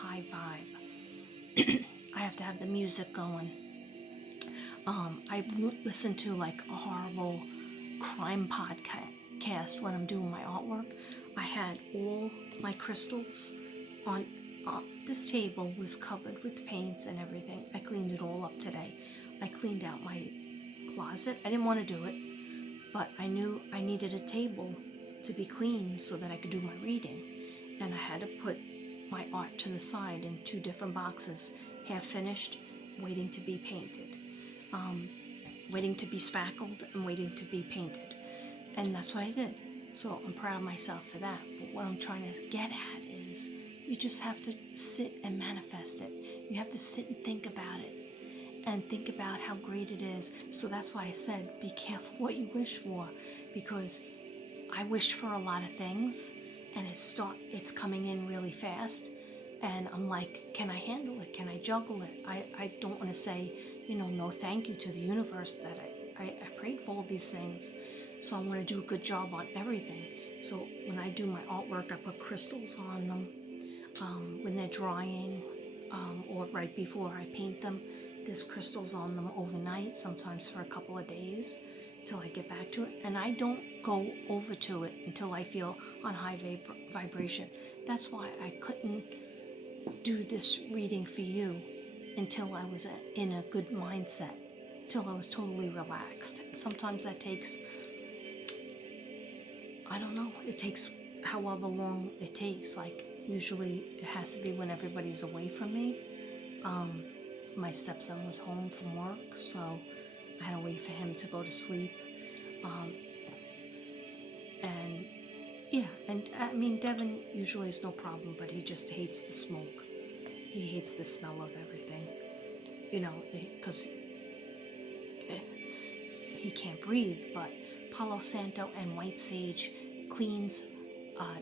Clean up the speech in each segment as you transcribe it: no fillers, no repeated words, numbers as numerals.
high vibe. I have to have the music going. I won't listen to like a horrible crime podcast when I'm doing my artwork. I had all my crystals on this table was covered with paints and everything. I cleaned it all up today. I cleaned out my closet. I didn't want to do it, but I knew I needed a table to be clean so that I could do my reading. And I had to put my art to the side in 2 different boxes, half finished, waiting to be painted, waiting to be spackled and waiting to be painted. And that's what I did. So I'm proud of myself for that. But what I'm trying to get at is you just have to sit and manifest it. You have to sit and think about it and think about how great it is. So that's why I said be careful what you wish for, because I wished for a lot of things and it's coming in really fast, and I'm like, can I handle it? Can I juggle it? I don't want to say, no thank you to the universe that I prayed for all these things. So I want to do a good job on everything. So when I do my artwork, I put crystals on them when they're drying, or right before I paint them. There's crystals on them overnight, sometimes for a couple of days, till I get back to it. And I don't go over to it until I feel on high vibration. That's why I couldn't do this reading for you until I was in a good mindset, till I was totally relaxed. Sometimes that takes, I don't know, it takes however long it takes. Like usually it has to be when everybody's away from me. My stepson was home from work, so I had to wait for him to go to sleep. And yeah, and I mean, Devin usually is no problem, but he just hates the smoke. He hates the smell of everything, because he can't breathe. But Palo Santo and white sage cleans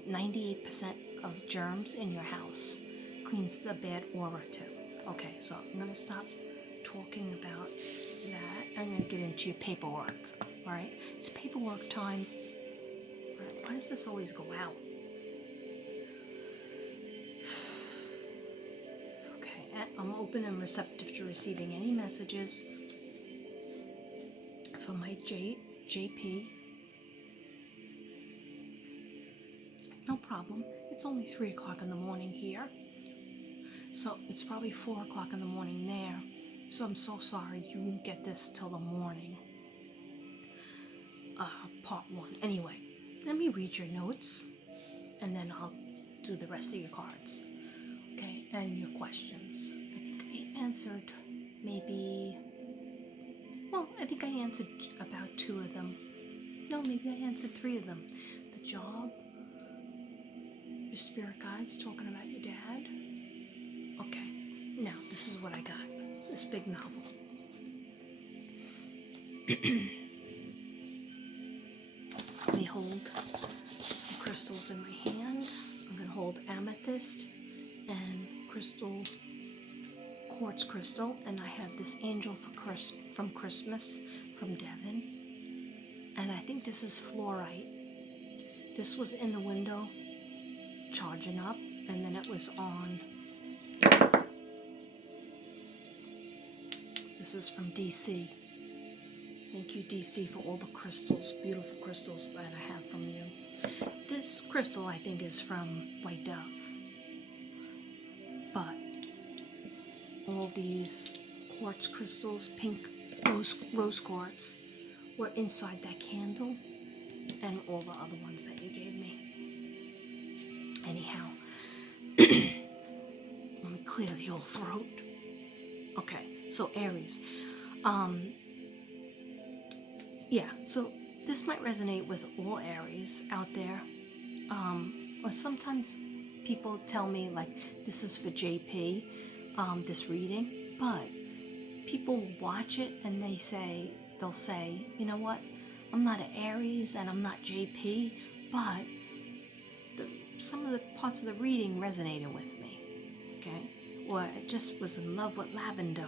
98% of germs in your house, cleans the bad aura too. Okay, so I'm going to stop talking about that. I'm going to get into your paperwork. All right, it's paperwork time. Why does this always go out? Okay, I'm open and receptive to receiving any messages from my JP. No problem. It's only 3 o'clock in the morning here. So it's probably 4 o'clock in the morning there. So I'm so sorry you won't get this till the morning. Part 1. Anyway, let me read your notes and then I'll do the rest of your cards. Okay, and your questions. I think I answered I think I answered about 2 of them. No, maybe I answered 3 of them. The job, your spirit guides talking about your dad. Okay, now this is what I got. This big novel. Let me hold some crystals in my hand. I'm going to hold amethyst and quartz crystal, and I have this angel from Christmas from Devin, and I think this is fluorite. This was in the window charging up, and then it was on. This is from DC. Thank you, DC, for all the crystals, beautiful crystals that I have from you. This crystal, I think, is from White Dove. But all these quartz crystals, pink rose quartz, were inside that candle and all the other ones that you gave me. Anyhow, let me clear the old throat. Okay, so Aries. Yeah, so this might resonate with all Aries out there. Or sometimes people tell me, like, this is for JP, this reading, but people watch it and they'll say, you know what, I'm not an Aries and I'm not JP, but some of the parts of the reading resonated with me, okay? Or I just was in love with lavender.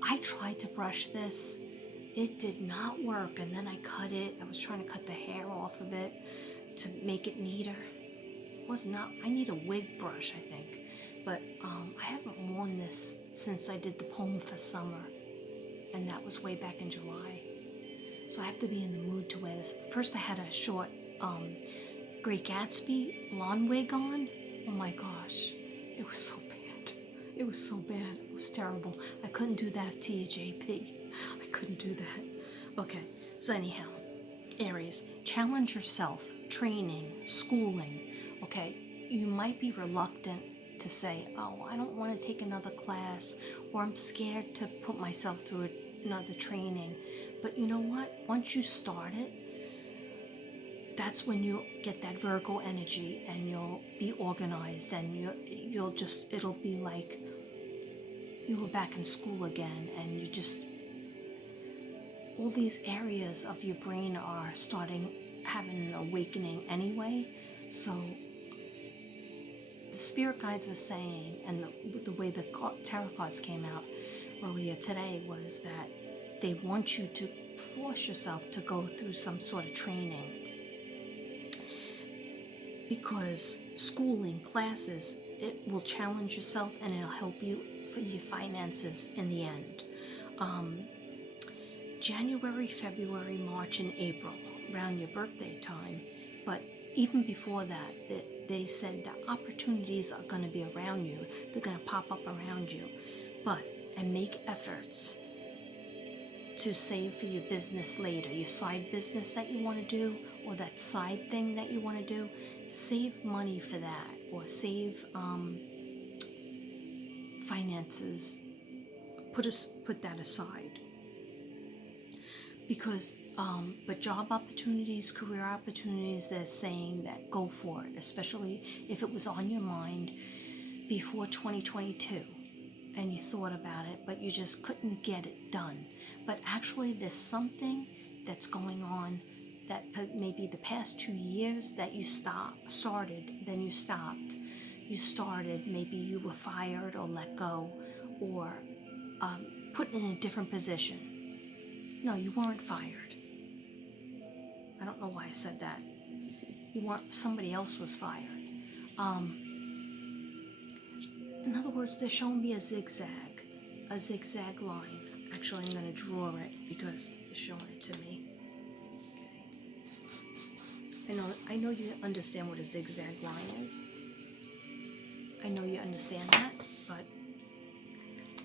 I tried to brush this. It did not work, and then I cut it. I was trying to cut the hair off of it to make it neater. was not, I need a wig brush, I think. But I haven't worn this since I did the poem for summer, and that was way back in July. So I have to be in the mood to wear this. First I had a short Great Gatsby blonde wig on. Oh my gosh, it was so bad. It was so bad. It was terrible. I couldn't do that TJP. I couldn't do that. Okay, so anyhow, Aries, challenge yourself, training, schooling. Okay, you might be reluctant to say, oh, I don't want to take another class, or I'm scared to put myself through another training. But you know what? Once you start it, that's when you get that Virgo energy, and you'll be organized, and you'll just, it'll be like you were back in school again, and you just, all these areas of your brain are starting having an awakening anyway. So the spirit guides are saying, and the way the tarot cards came out earlier today was that they want you to force yourself to go through some sort of training, because schooling, classes, it will challenge yourself, and it'll help you for your finances in the end. January, February, March, and April, around your birthday time. But even before that, they said the opportunities are going to be around you. They're going to pop up around you. And make efforts to save for your business later, your side business that you want to do, or that side thing that you want to do. Save money for that, or save finances. Put that aside. Because, but job opportunities, career opportunities, they're saying that go for it, especially if it was on your mind before 2022 and you thought about it, but you just couldn't get it done. But actually, there's something that's going on that for maybe the past 2 years that you started, then you stopped. You started, maybe you were fired or let go, or put in a different position. No, you weren't fired. I don't know why I said that. You weren't, somebody else was fired. In other words, they're showing me a zigzag line. Actually, I'm going to draw it because they're showing it to me. Okay. I know you understand what a zigzag line is. I know you understand that, but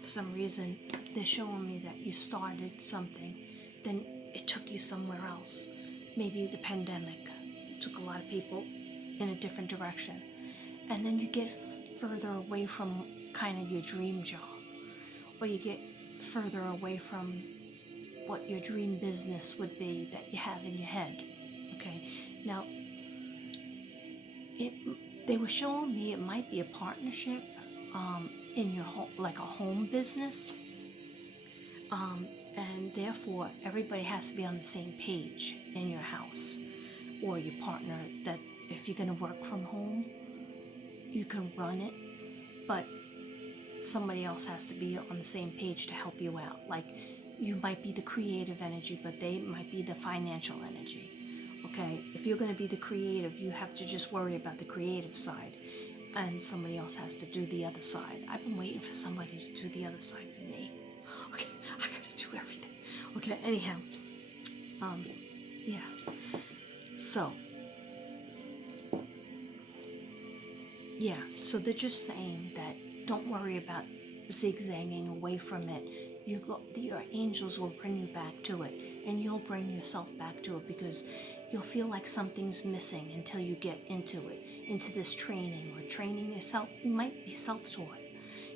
for some reason, they're showing me that you started something, then it took you somewhere else. Maybe the pandemic took a lot of people in a different direction. And then you get further away from kind of your dream job, or you get further away from what your dream business would be that you have in your head. Okay, now they were showing me it might be a partnership in your home, like a home business, and therefore everybody has to be on the same page in your house, or your partner, that if you're going to work from home, you can run it, but somebody else has to be on the same page to help you out. Like, you might be the creative energy, but they might be the financial energy. Okay, if you're going to be the creative, you have to just worry about the creative side, and somebody else has to do the other side. I've been waiting for somebody to do the other side for me. Okay, I gotta do everything. Okay, anyhow, yeah. So, yeah, so they're just saying that don't worry about zigzagging away from it. Your angels will bring you back to it, and you'll bring yourself back to it, because you'll feel like something's missing until you get into it, into this training, or training yourself. You might be self-taught.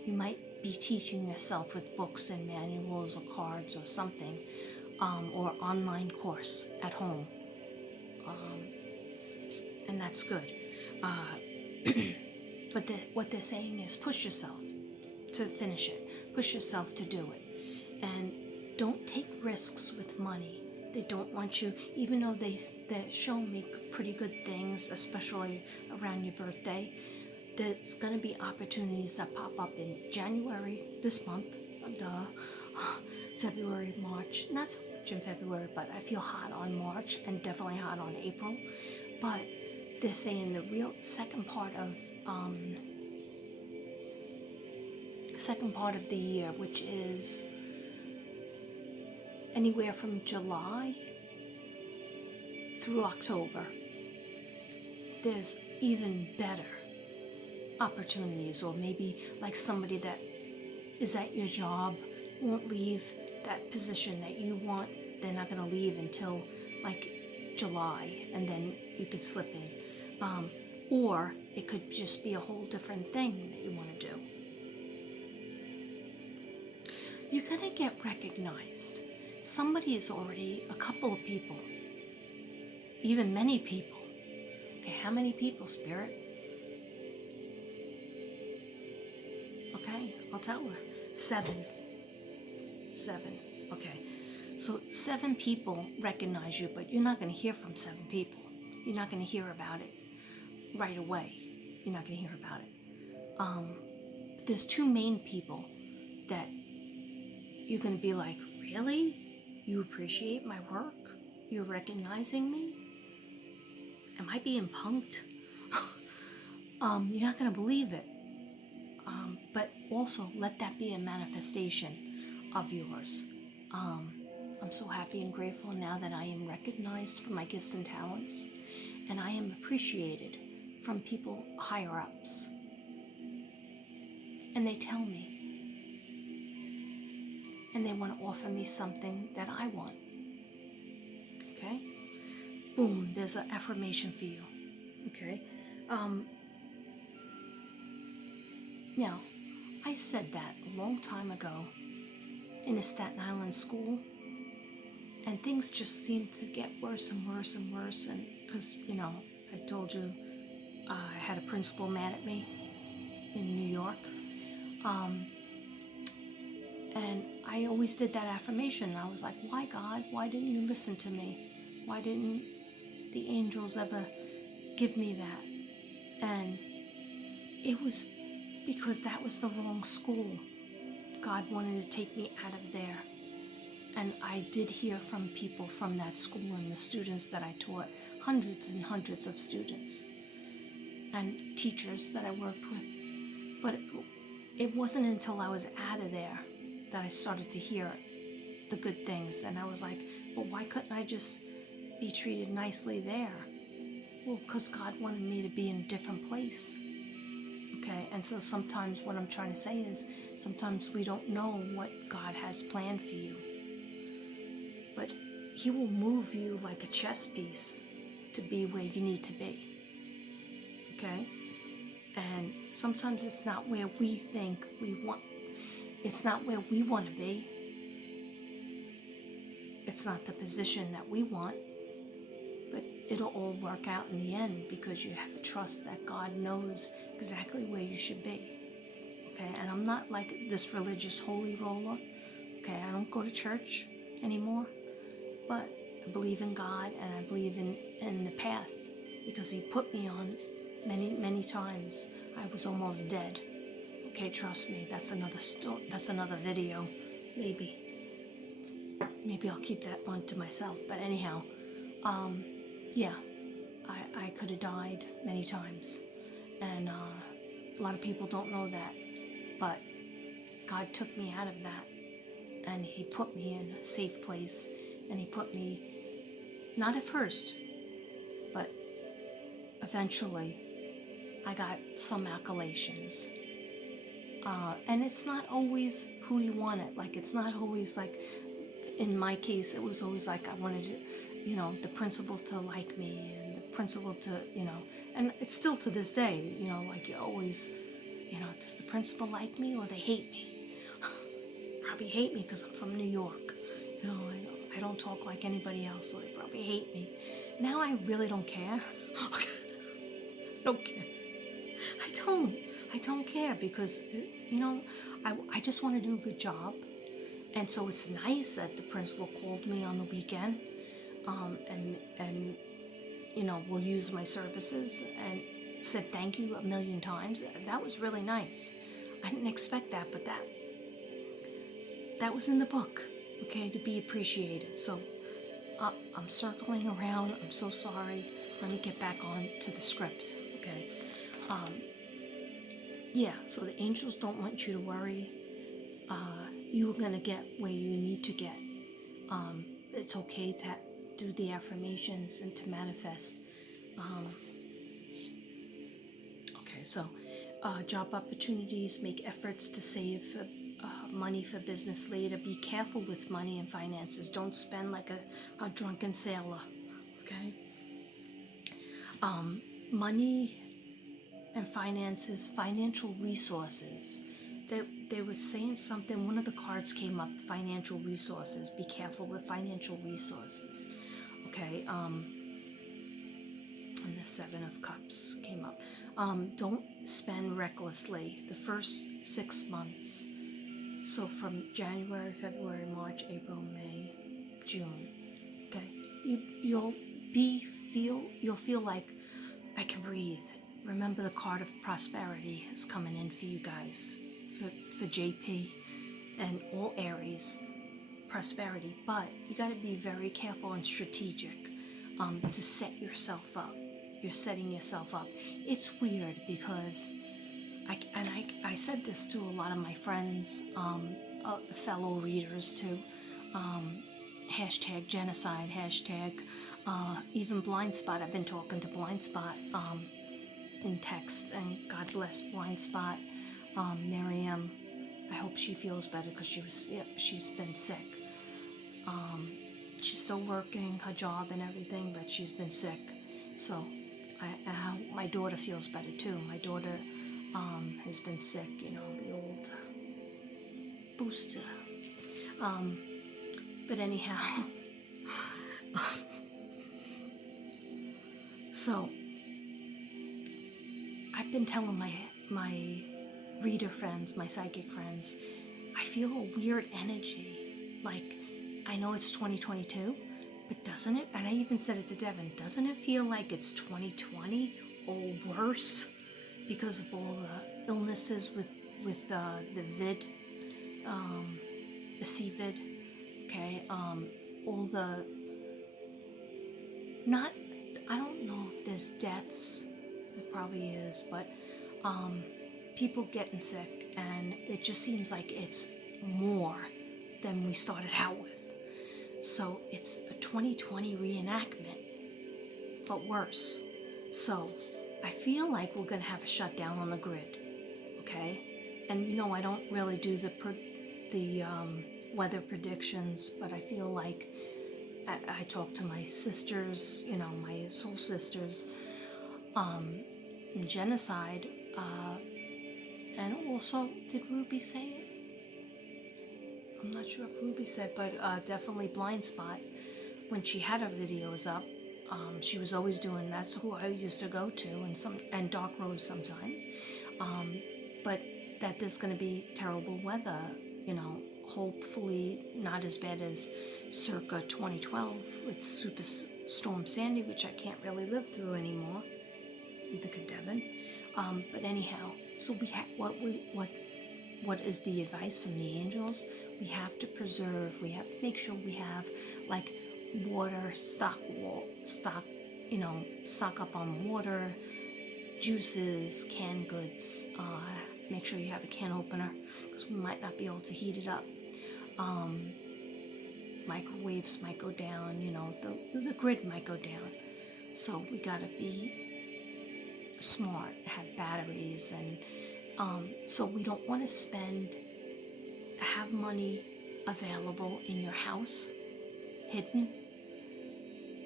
You might be teaching yourself with books and manuals or cards or something, or online course at home, and that's good. But what they're saying is push yourself to finish it. Push yourself to do it. And don't take risks with money. They don't want you, even though they show me pretty good things, especially around your birthday. There's going to be opportunities that pop up in January, this month, February, March. Not so much in February, but I feel hot on March, and definitely hot on April. But they're saying the real second part of the year, which is anywhere from July through October, there's even better opportunities, or maybe like somebody that is at your job won't leave that position that you want. They're not going to leave until like July, and then you could slip in. Or it could just be a whole different thing that you want to do. You're going to get recognized. Somebody is already, a couple of people, even many people. Okay, how many people, Spirit? Okay, I'll tell her. 7. Okay, so 7 people recognize you, but you're not going to hear from 7 people. You're not going to hear about it right away. You're not going to hear about it. There's 2 main people that you're going to be like, really? You appreciate my work? You're recognizing me? Am I being punked? You're not going to believe it. But also let that be a manifestation of yours. I'm so happy and grateful now that I am recognized for my gifts and talents, and I am appreciated from people higher ups. And they tell me, and they want to offer me something that I want. Okay? Boom, there's an affirmation for you. Okay? Now, I said that a long time ago in a Staten Island school, and things just seemed to get worse and worse and worse. And because, I told you I had a principal mad at me in New York. And I always did that affirmation. And I was like, why, God? Why didn't you listen to me? Why didn't the angels ever give me that? And it was because that was the wrong school. God wanted to take me out of there. And I did hear from people from that school and the students that I taught, hundreds and hundreds of students and teachers that I worked with. But it wasn't until I was out of there that I started to hear the good things. And I was like, well, why couldn't I just be treated nicely there? Well, because God wanted me to be in a different place. Okay, and so sometimes what I'm trying to say is, sometimes we don't know what God has planned for you. But He will move you like a chess piece to be where you need to be. Okay? And sometimes it's not where we think we want. It's not where we want to be. It's not the position that we want. But it'll all work out in the end, because you have to trust that God knows exactly where you should be. Okay? And I'm not like this religious holy roller. Okay? I don't go to church anymore. But I believe in God, and I believe in the path, because He put me on many, many times. I was almost dead. Okay, trust me, that's another that's another video. Maybe I'll keep that one to myself. But anyhow, yeah, I could have died many times, and a lot of people don't know that. But God took me out of that, and He put me in a safe place, and He put me, not at first, but eventually, I got some accolades. And it's not always who you want it. Like, it's not always like, in my case, it was always like I wanted to, the principal to like me, and the principal to, and it's still to this day, like you always, does the principal like me or they hate me? Probably hate me because I'm from New York. I don't talk like anybody else, so they probably hate me. Now I really don't care. I don't care. I don't care, because, I just want to do a good job. And so it's nice that the principal called me on the weekend, and will use my services, and said thank you a million times. That was really nice. I didn't expect that, but that was in the book, okay, to be appreciated. So I'm circling around. I'm so sorry. Let me get back on to the script, okay? Um, yeah, so the angels don't want you to worry. You're going to get where you need to get. It's okay to do the affirmations and to manifest. Okay, so job opportunities, make efforts to save money for business later. Be careful with money and finances. Don't spend like a drunken sailor, okay? Money and finances, financial resources. They were saying something, one of the cards came up, financial resources. Be careful with financial resources, okay? And the Seven of Cups came up. Don't spend recklessly the first 6 months. So from January, February, March, April, May, June. Okay, you'll feel like I can breathe. Remember, the card of prosperity is coming in for you guys, for JP and all Aries. Prosperity, but you got to be very careful and strategic to set yourself up. You're setting yourself up. It's weird because I said this to a lot of my friends, fellow readers too. Hashtag genocide, hashtag even Blind Spot. I've been talking to Blind Spot in text, and God bless Blind Spot. Miriam, I hope she feels better because she's been sick. She's still working her job and everything, but she's been sick. So my daughter feels better too. My daughter has been sick, the old booster. But anyhow, so I've been telling my reader friends, my psychic friends, I feel a weird energy. Like, I know it's 2022, but doesn't it? And I even said it to Devin. Doesn't it feel like it's 2020 or worse because of all the illnesses with the vid, the CVID? Okay, all the not. I don't know if there's deaths. There probably is, but people getting sick, and it just seems like it's more than we started out with. So it's a 2020 reenactment, but worse. So I feel like we're going to have a shutdown on the grid, okay? And I don't really do the weather predictions, but I feel like I talk to my sisters, my soul sisters, in genocide, and also, did Ruby say it? I'm not sure if Ruby said, but definitely Blind Spot. When she had her videos up, she was always doing. That's who I used to go to, and Dark Rose sometimes. But that there's going to be terrible weather. Hopefully not as bad as circa 2012 with Superstorm Sandy, which I can't really live through anymore. Neither could Devin. But anyhow, so what is the advice from the angels? We have to preserve. We have to make sure we have like water, stock up on water, juices, canned goods. Make sure you have a can opener because we might not be able to heat it up. Microwaves might go down. The grid might go down. So we gotta be smart, have batteries, and so we don't want to have money available in your house, hidden.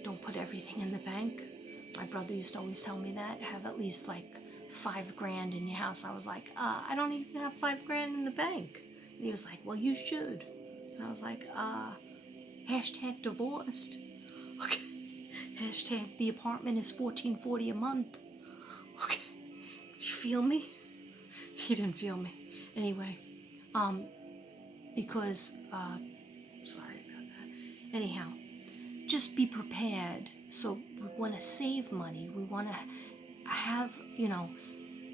Don't put everything in the bank. My brother used to always tell me that, have at least like $5,000 in your house. I was like, I don't even have $5,000 in the bank. And he was like, well, you should. And I was like, hashtag divorced. Okay. Hashtag the apartment is $1,440 a month. Okay. Did you feel me? He didn't feel me. Anyway, because, sorry about that. Anyhow, just be prepared. So we want to save money. We want to have,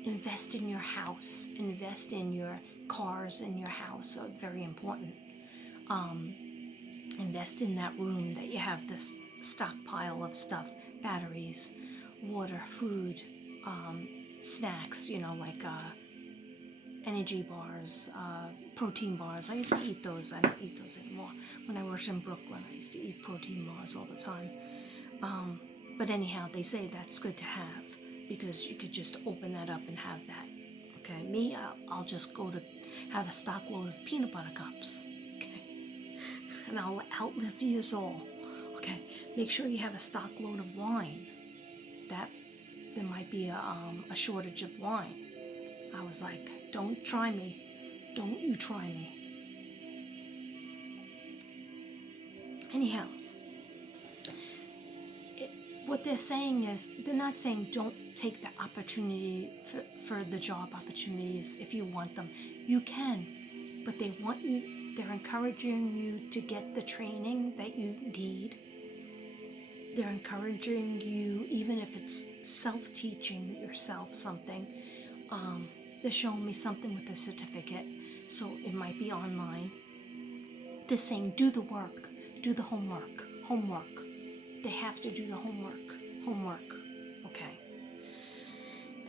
invest in your house, invest in your cars in your house. Very important. invest in that room that you have this stockpile of stuff, batteries, water, food, snacks, like energy bars, protein bars. I used to eat those. I don't eat those anymore. When I worked in Brooklyn, I used to eat protein bars all the time. But anyhow, they say that's good to have because you could just open that up and have that. Okay, me, I'll just go to have a stock load of peanut butter cups. Okay, and I'll outlive you all. Okay, make sure you have a stock load of wine. That there might be a shortage of wine. I was like, don't try me. Don't you try me. Anyhow, what they're saying is, they're not saying don't take the opportunity for the job opportunities if you want them. You can, but they're encouraging you to get the training that you need. They're encouraging you, even if it's self-teaching yourself something. They're showing me something with a certificate, so it might be online. They're saying do the work, do the homework. They have to do the homework. Okay.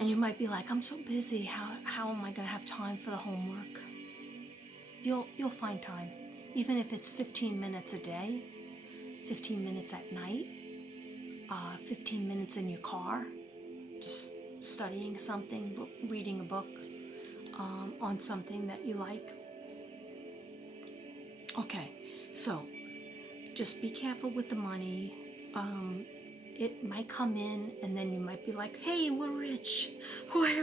And you might be like, I'm so busy. How am I going to have time for the homework? You'll find time, even if it's 15 minutes a day, 15 minutes at night, 15 minutes in your car, just studying something, reading a book on something that you like. Okay, so just be careful with the money. It might come in, and then you might be like, hey, we're rich. Wait,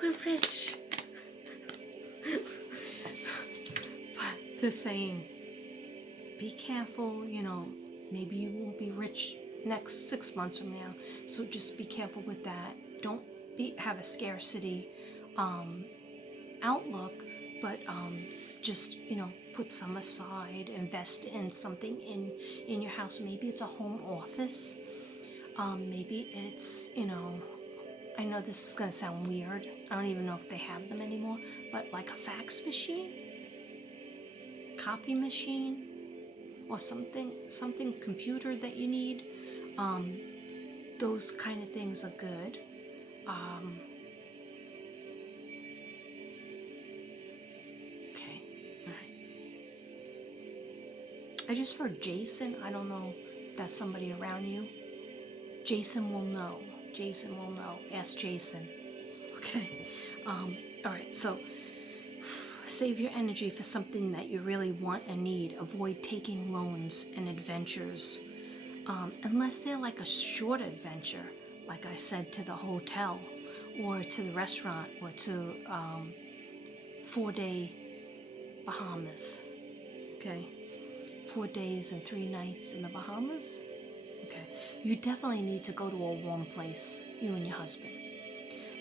we're rich. But they're saying, be careful, maybe you won't be rich next 6 months from now, so just be careful with that. Don't have a scarcity outlook, but just put some aside, invest in something in your house. Maybe it's a home office, maybe it's I know this is going to sound weird, I don't even know if they have them anymore, but like a fax machine, copy machine, or something computer that you need. Those kind of things are good. Okay, all right. I just heard Jason. I don't know if that's somebody around you. Jason will know. Ask Jason. Okay. All right. So save your energy for something that you really want and need. Avoid taking loans and adventures, unless they're like a short adventure, like I said, to the hotel or to the restaurant or to 4-day Bahamas. Okay, 4 days and 3 nights in the Bahamas. Okay, you definitely need to go to a warm place, you and your husband.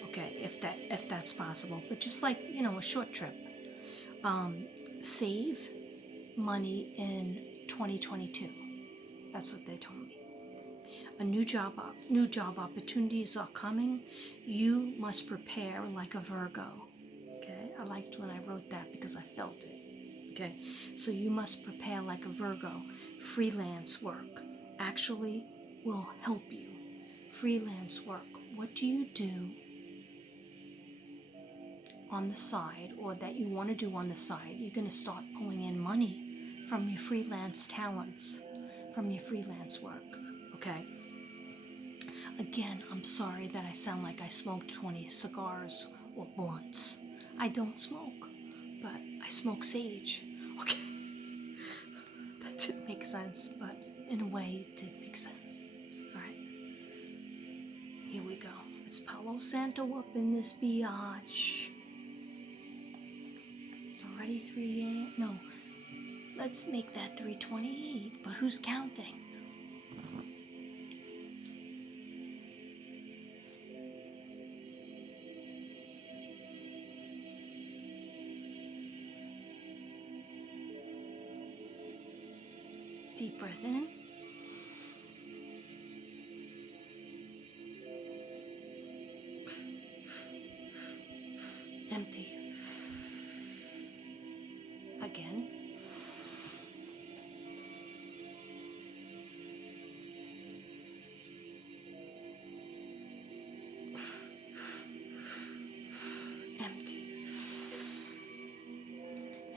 Okay, if that's possible, but just like a short trip. Save money in 2022. That's what they told me. New job opportunities are coming. You must prepare like a Virgo. Okay, I liked when I wrote that because I felt it. Okay, so you must prepare like a Virgo. Freelance work actually will help you. Freelance work. What do you do on the side, or that you want to do on the side? You're going to start pulling in money from your freelance talents, from your freelance work. Okay? Again, I'm sorry that I sound like I smoked 20 cigars or blunts. I don't smoke, but I smoke sage. Okay? That didn't make sense, but in a way it did make sense. Alright. Here we go. It's Palo Santo up in this biatch. It's already 3 a.m. No, let's make that 3:28, but who's counting? Deep breath in. Empty. Again.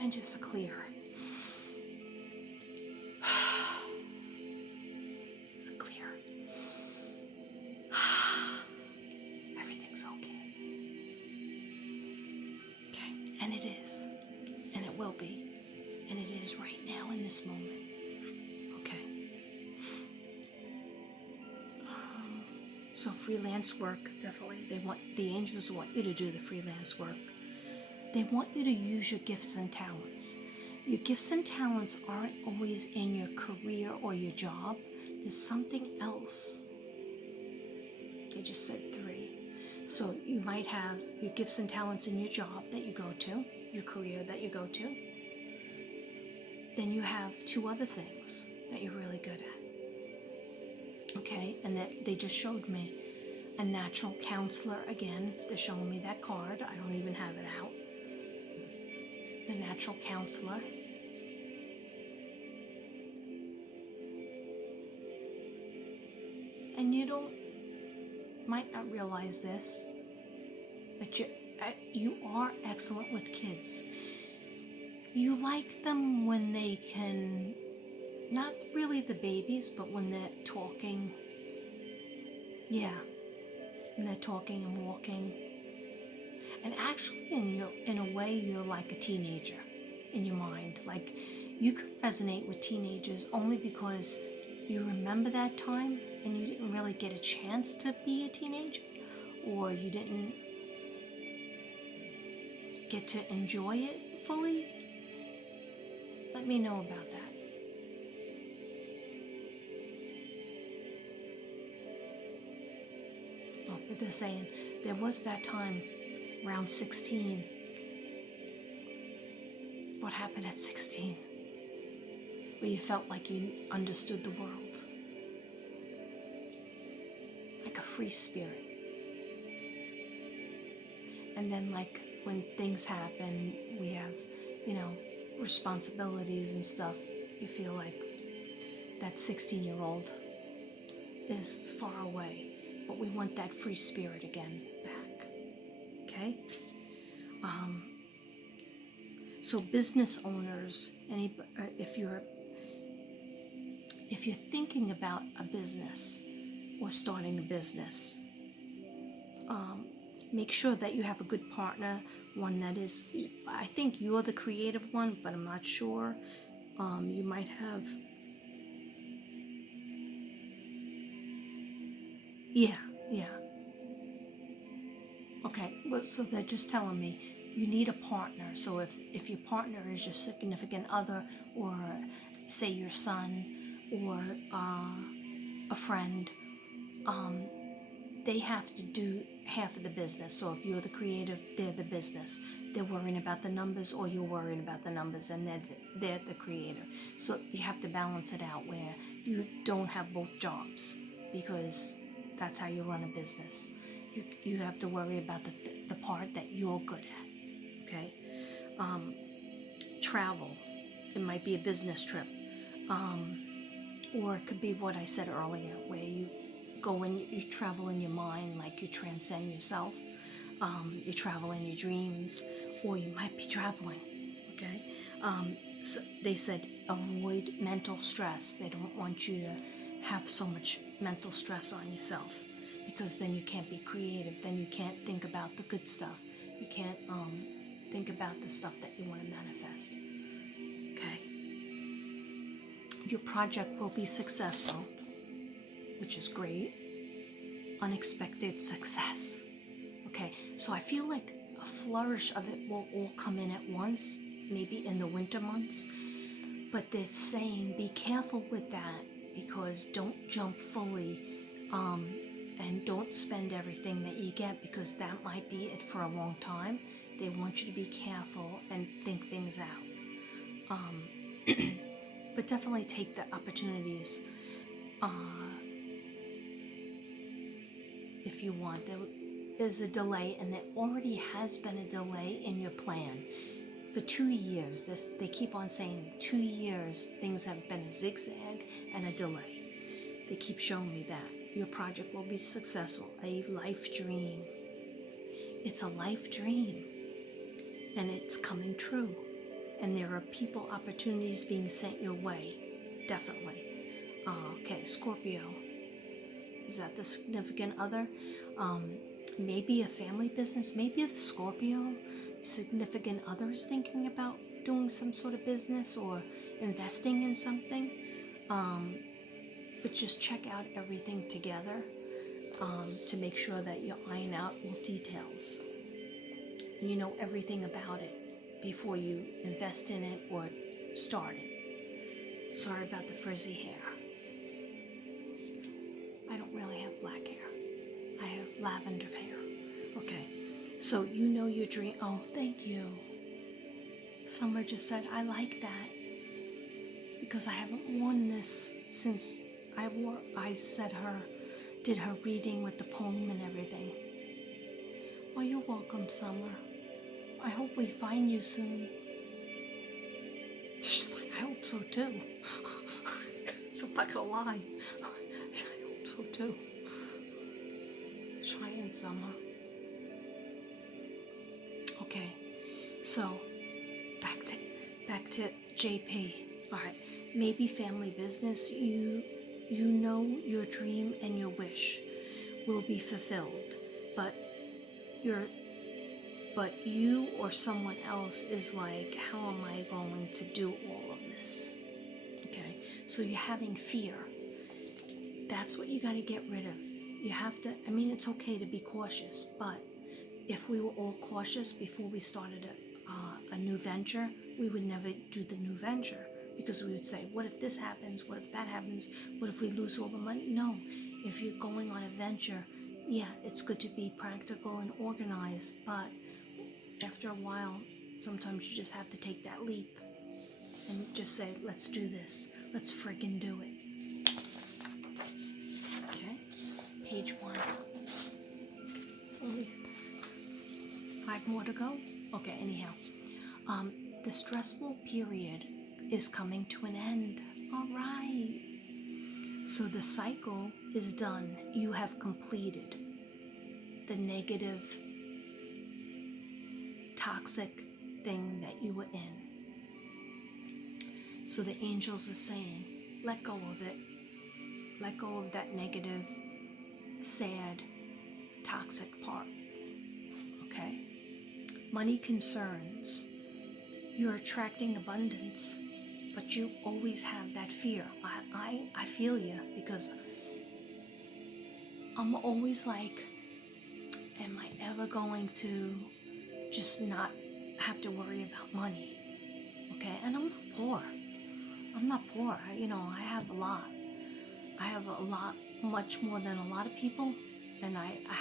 and just a clear. A clear. Everything's okay. Okay, and it is. And it will be. And it is right now in this moment. Okay. So freelance work, definitely. The angels want you to do the freelance work. They want you to use your gifts and talents. Your gifts and talents aren't always in your career or your job. There's something else. They just said 3. So you might have your gifts and talents in your job that you go to, your career that you go to. Then you have 2 other things that you're really good at. Okay, and that they just showed me a natural counselor again. They're showing me that card. I don't even have it out. The natural counselor. And might not realize this, but you are excellent with kids. You like them when they can, not really the babies, but when they're talking. Yeah, when they're talking and walking. And actually, in a way, you're like a teenager in your mind. Like, you can resonate with teenagers only because you remember that time and you didn't really get a chance to be a teenager, or you didn't get to enjoy it fully. Let me know about that. Oh, but they're saying there was that time around 16. What happened at 16? Where you felt like you understood the world. Like a free spirit. And then like when things happen, we have, responsibilities and stuff. You feel like that 16-year-old is far away. But we want that free spirit again back. Okay? So business owners, if you're thinking about a business or starting a business, make sure that you have a good partner, one that is, I think you're the creative one, but I'm not sure. You might have, yeah. Okay, well, so they're just telling me you need a partner. So if your partner is your significant other, or say your son, or a friend, they have to do half of the business. So if you're the creative, they're the business. They're worrying about the numbers, or you're worrying about the numbers, and they're the creator. So you have to balance it out where you don't have both jobs, because that's how you run a business. You have to worry about the part that you're good at. Okay? Travel. It might be a business trip. Or it could be what I said earlier, where you go and you travel in your mind, like you transcend yourself. You travel in your dreams, or you might be traveling. Okay? So they said avoid mental stress. They don't want you to have so much mental stress on yourself, because then you can't be creative. Then you can't think about the good stuff. You can't think about the stuff that you want to manifest. Okay? Your project will be successful, which is great. Unexpected success. Okay, so I feel like a flourish of it will all come in at once, maybe in the winter months. But they're saying be careful with that, because don't jump fully, and don't spend everything that you get, because that might be it for a long time. They want you to be careful and think things out. But definitely take the opportunities if you want. There's a delay, and there already has been a delay in your plan. For 2 years, they keep on saying 2 years, things have been a zigzag and a delay. They keep showing me that. Your project will be successful. A life dream. It's a life dream. And it's coming true. and there are people, opportunities being sent your way, definitely. Okay, Scorpio. Is that the significant other? Maybe a family business, maybe the Scorpio significant other is thinking about doing some sort of business or investing in something. But just check out everything together to make sure that you iron out all details. You know everything about it before you invest in it or start it. Sorry about the frizzy hair. I don't really have black hair. I have lavender hair. Okay, so you know your dream. Oh, thank you. Summer just said, I like that because I haven't worn this since I did her reading with the poem and everything. Oh, you're welcome, Summer. I hope we find you soon. She's like, I hope so too. I'm not gonna lie. I hope so too. Try in Summer. Okay, so back to JP. All right, maybe family business. You know your dream and your wish will be fulfilled, but you or someone else is like, how am I going to do all of this? Okay, so you're having fear. That's what you got to get rid of. You have to, I mean, it's okay to be cautious, but if we were all cautious before we started a new venture, we would never do the new venture because we would say, what if this happens? What if that happens? What if we lose all the money? No, if you're going on a venture, yeah, it's good to be practical and organized, but after a while, sometimes you just have to take that leap and just say, let's do this. Let's friggin' do it. Okay, page 1. Only 5 more to go? Okay, anyhow. The stressful period is coming to an end. All right. So the cycle is done. You have completed the negative, toxic thing that you were in. So the angels are saying, let go of it. Let go of that negative, sad, toxic part. Okay? Money concerns. You're attracting abundance, but you always have that fear. I feel you because I'm always like, am I ever going to just not have to worry about money? Okay? And I'm not poor. I'm not poor. I have a lot. I have a lot, much more than a lot of people, and I have